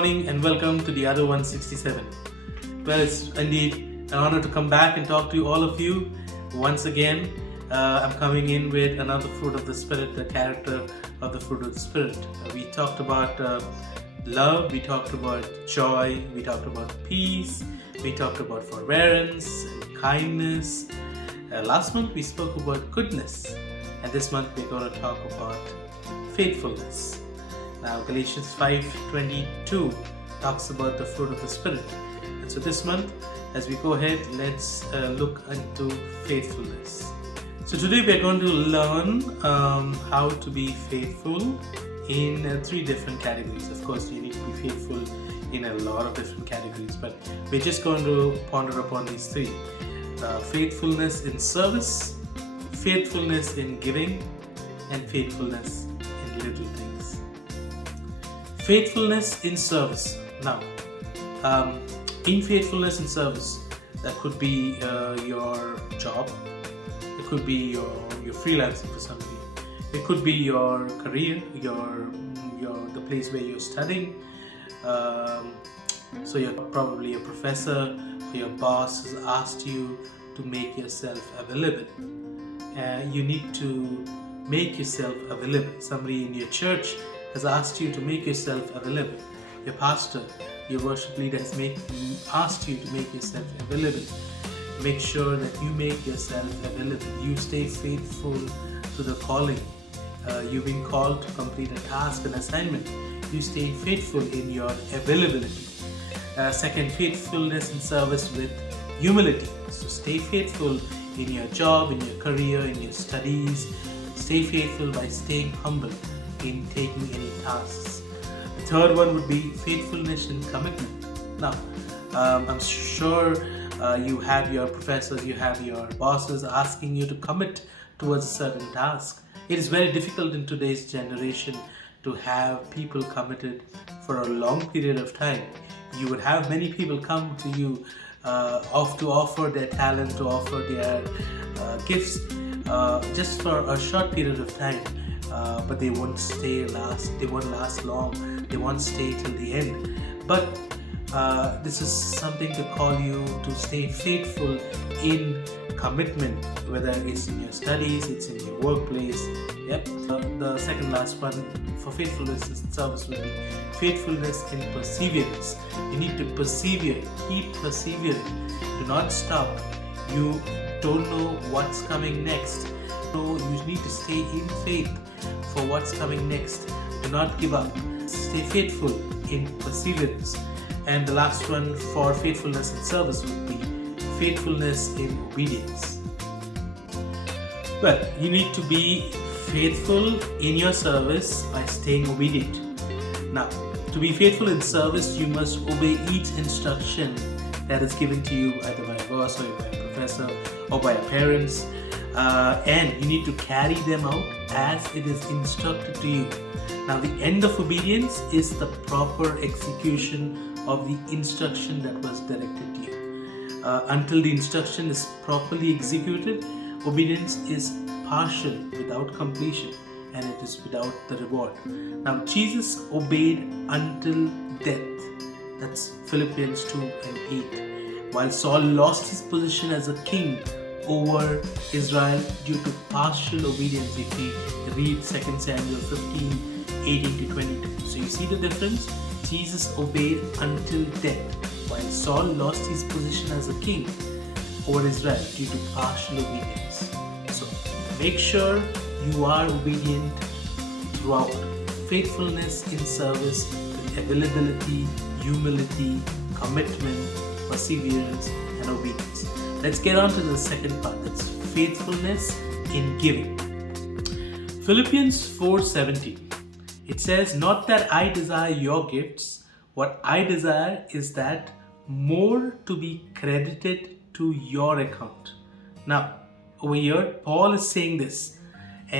morning and welcome to the other 167. Well, it's indeed an honor to come back and talk to all of you once again. I'm coming in with another fruit of the Spirit, the character of the fruit of the Spirit. We talked about love, we talked about joy, we talked about peace, we talked about forbearance and kindness. Last month we spoke about goodness, and this month we're going to talk about faithfulness. Now Galatians 5:22 talks about the fruit of the Spirit. And so this month, as we go ahead, let's look into faithfulness. So today we're going to learn how to be faithful in three different categories. Of course, you need to be faithful in a lot of different categories, but we're just going to ponder upon these three. Faithfulness in service, faithfulness in giving, and faithfulness in little things. Faithfulness in service. Now, in faithfulness in service, that could be your job, it could be your freelancing for somebody, it could be your career, the place where you're studying. So you're probably a professor, or your boss has asked you to make yourself available. You need to make yourself available. Somebody in your church has asked you to make yourself available. Your pastor, your worship leader has asked you to make yourself available. Make sure that you make yourself available. You stay faithful to the calling. You've been called to complete a task, an assignment. You stay faithful in your availability. Second, faithfulness in service with humility. So stay faithful in your job, in your career, in your studies. Stay faithful by staying humble in taking any tasks. The third one would be faithfulness in commitment. Now, I'm sure you have your professors, you have your bosses asking you to commit towards a certain task. It is very difficult in today's generation to have people committed for a long period of time. You would have many people come to you to offer their talent, to offer their gifts just for a short period of time. But they won't last long, they won't stay till the end. But this is something to call you to stay faithful in commitment, whether it's in your studies, it's in your workplace. The second last one for faithfulness in service will be faithfulness in perseverance. You need to persevere, keep persevering, do not stop. You don't know what's coming next, so you need to stay in faith for what's coming next. Do not give up. Stay faithful in perseverance. And the last one for faithfulness in service would be faithfulness in obedience. Well, you need to be faithful in your service by staying obedient. Now, to be faithful in service, you must obey each instruction that is given to you either by a boss or by a professor or by your parents. And you need to carry them out as it is instructed to you. Now, the end of obedience is the proper execution of the instruction that was directed to you. Until the instruction is properly executed, obedience is partial, without completion, and it is without the reward. Now, Jesus obeyed until death. That's Philippians 2:8. While Saul lost his position as a king over Israel due to partial obedience, if we read 2 Samuel 15:18-22. So you see the difference? Jesus obeyed until death, while Saul lost his position as a king over Israel due to partial obedience. So make sure you are obedient throughout. Faithfulness in service with availability, humility, commitment, perseverance, and obedience. Let's get on to the second part, that's faithfulness in giving. Philippians 4:17. It says, "Not that I desire your gifts, what I desire is that more to be credited to your account." Now, over here, Paul is saying this,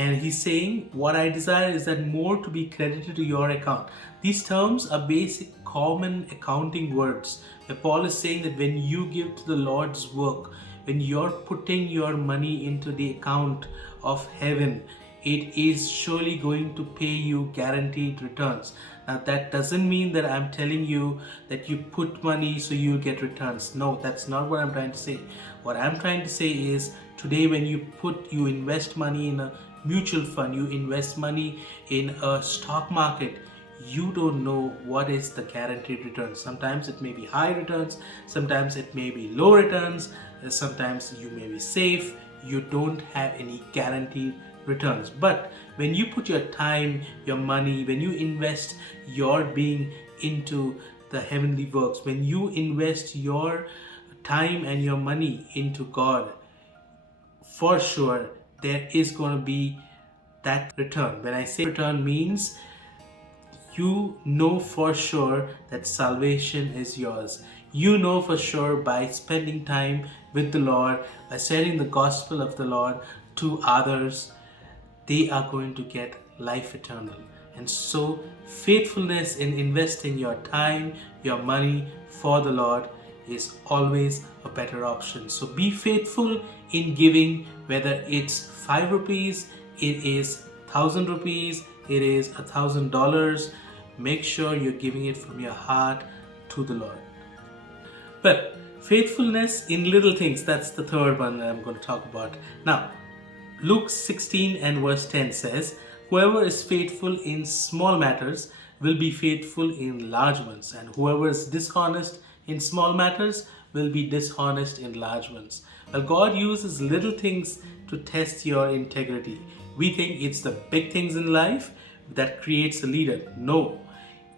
and he's saying, what I desire is that more to be credited to your account. These terms are basic common accounting words, where Paul is saying that when you give to the Lord's work, when you're putting your money into the account of heaven, it is surely going to pay you guaranteed returns. Now, that doesn't mean that I'm telling you that you put money so you get returns. No, that's not what I'm trying to say. What I'm trying to say is, today when you invest money in a mutual fund, you invest money in a stock market, you don't know what is the guaranteed return. Sometimes it may be high returns, sometimes it may be low returns, sometimes you may be safe. You don't have any guaranteed returns. But when you put your time, your money, when you invest your being into the heavenly works, when you invest your time and your money into God, for sure there is going to be that return. When I say return, means you know for sure that salvation is yours. You know for sure by spending time with the Lord, by sharing the gospel of the Lord to others, they are going to get life eternal. And so, faithfulness in investing your time, your money for the Lord is always a better option. So, be faithful in giving, whether it's 5 rupees, it is 1,000 rupees, it is $1,000. Make sure you're giving it from your heart to the Lord. But faithfulness in little things, that's the third one that I'm going to talk about. Now, Luke 16 and verse 10 says, "Whoever is faithful in small matters will be faithful in large ones, and whoever is dishonest in small matters will be dishonest in large ones." Well, God uses little things to test your integrity. We think it's the big things in life that creates a leader. No.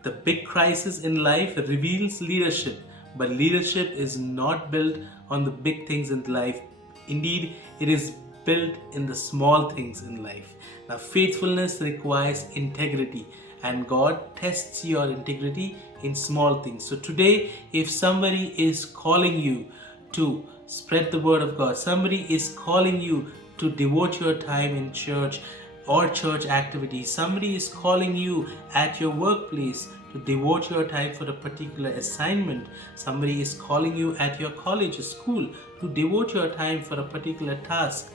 The big crisis in life reveals leadership, but leadership is not built on the big things in life. Indeed, it is built in the small things in life. Now, faithfulness requires integrity, and God tests your integrity in small things. So today, if somebody is calling you to spread the word of God, somebody is calling you to devote your time in church or church activities, somebody is calling you at your workplace to devote your time for a particular assignment, somebody is calling you at your college or school to devote your time for a particular task,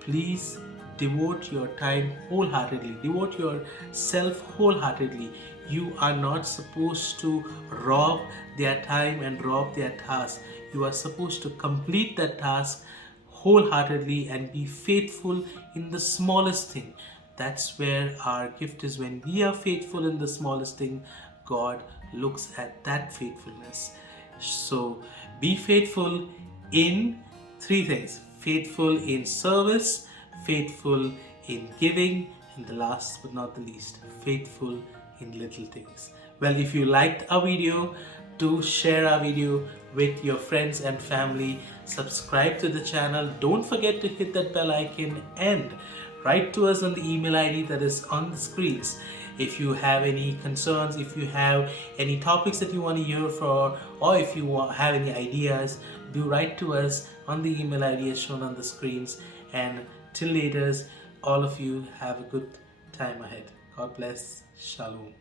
please devote your time wholeheartedly, devote yourself wholeheartedly. You are not supposed to rob their time and rob their task. You are supposed to complete that task wholeheartedly and be faithful in the smallest thing. That's where our gift is. When we are faithful in the smallest thing, God looks at that faithfulness. So be faithful in three things: faithful in service, faithful in giving, and the last but not the least, faithful in little things. Well, if you liked our video, do share our video with your friends and family. Subscribe to the channel. Don't forget to hit that bell icon and write to us on the email ID that is on the screens. If you have any concerns, if you have any topics that you want to hear for, or if you have any ideas, do write to us on the email ID as shown on the screens. And till later, all of you have a good time ahead. God bless. Shalom.